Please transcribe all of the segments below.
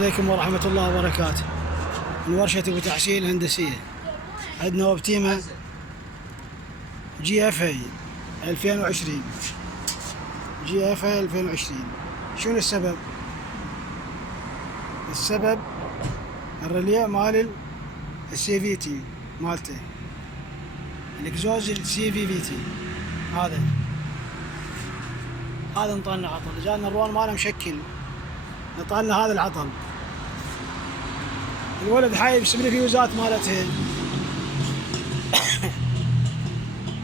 عليكم ورحمة الله وبركاته. من ورشة أبو تحسين الهندسية. عندنا اوبتيما جي اف اي 2020. جي اف اي 2020. شنو السبب؟ السبب الريلي مال السي في تي مالته، الاكزوز السي في تي. هذا انطانا عطل، جانا الروان ماله مشكل، انطانا هذا العطل. الولد حايب يرسم لي فيوزات مالته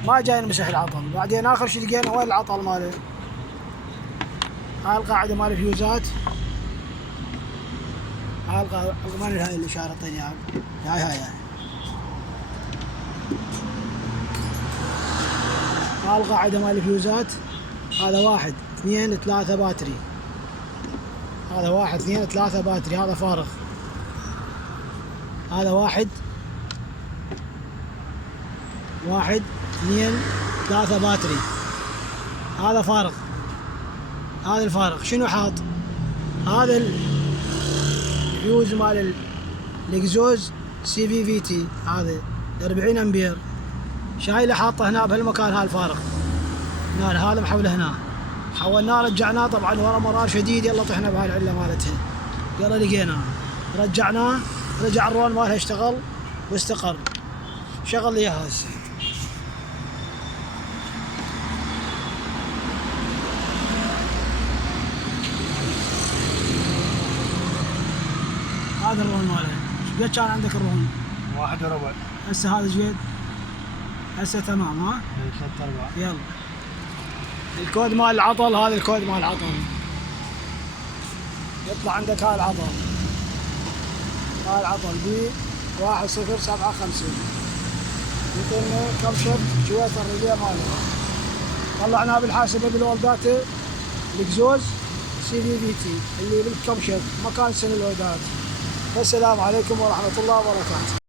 ما جاي نمسح العطل. بعدين اخر شيء لقينا وين العطل ماله. هاي القاعده مال الفيوزات، هاي القاعده مال هاي اللي شارطين اياها، هاي القاعده مال الفيوزات. هذا 1 2 3 باتري، هذا 1 2 3 باتري، هذا فارغ. هذا 1 2 3 باتري، هذا فارغ. هذا الفارغ شنو حاط؟ هذا الفيوز مال الاكزوز سي في تي، هذا 40 امبير، شايله حاطه هنا بهالمكان. هذا الفارغ هذا محوله هنا، حولناه رجعناه طبعا ورا مرار شديد. يلا طحنا بهاي العله مالتها، يلا لقيناه رجعناه، رجع الرول مالها اشتغل واستقر. شغل لي اياها هسه. هذا الرول مالها. ايش قد كان عندك الرول؟ 1 وربع. هسه هذا ايش قد؟ هسه تمام. ها؟ 3/4. يلا الكود مال العطل، هذا الكود مال العطل. يطلع عندك هاي العطل، هاي العطل ب 1075. يمكن كبشت شوية الريلي ماله، طلعناه بالحاسبة بالولدات الاكزوز سي في تي اللي بالكبشت مكان سن الولدات. والسلام عليكم ورحمة الله وبركاته.